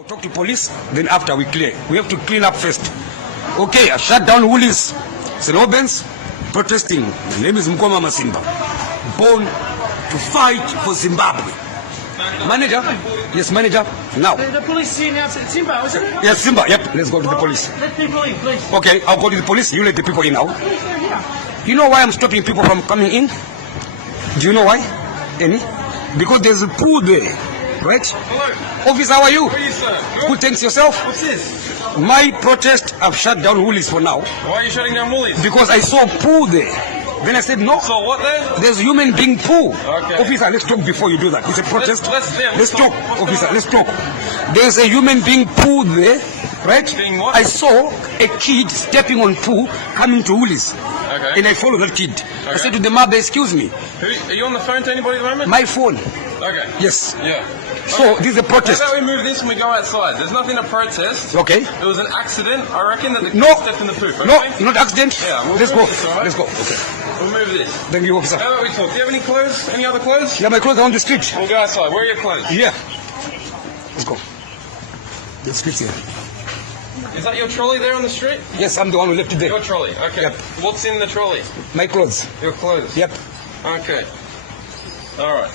I'll talk to police, then after we clear. We have to clean up first. Okay, I shut down Woolies. St. Albans, protesting. My name is Mkoma Masimba. Born to fight for Zimbabwe. Manager? Yes, manager. Now. The police is now at Simba, isn't it? Yes, Simba. Yep, let's go to the police. Let people in, please. Okay, I'll go to the police. You let the people in now. You know why I'm stopping people from coming in? Do you know why? Any? Because there's a pool there, right? Hello. Officer, how are you? How are you, sir? Good? Good, thanks yourself. What's this? My protest, I've shut down Woolies for now Why are you shutting down Woolies? because I saw a pool there. Then I said, no, So what then? there's a human being pool. Okay. Officer, let's talk before you do that. It's a protest. Let's talk, what's officer, going on? let's talk. There's a human being pool there, right? Being what? I saw a kid stepping on pool coming to Woolies. Okay. And I followed that kid. I Okay. said to the mother, excuse me, Are you on the phone to anybody at the moment? my phone. Okay. Yes. Yeah. So this is a How protest. about we move this and we go outside? There's nothing to protest. Okay. It was an accident. I reckon that the No. kid stepped in the poop. No, Okay? not accident. Yeah, we'll Let's move go. this, all right? Let's go. Okay. We'll move this. Thank you, officer. How about we talk? Do you have any clothes? Any other clothes? Yeah, my clothes are on the street. We'll go outside. Where are your clothes? Yeah. Let's go. The street's here. Is that your trolley there on the street? Yes, I'm the one who left it there. Your trolley. Okay. Yep. What's in the trolley? My clothes. Your clothes. Yep. Okay. All right.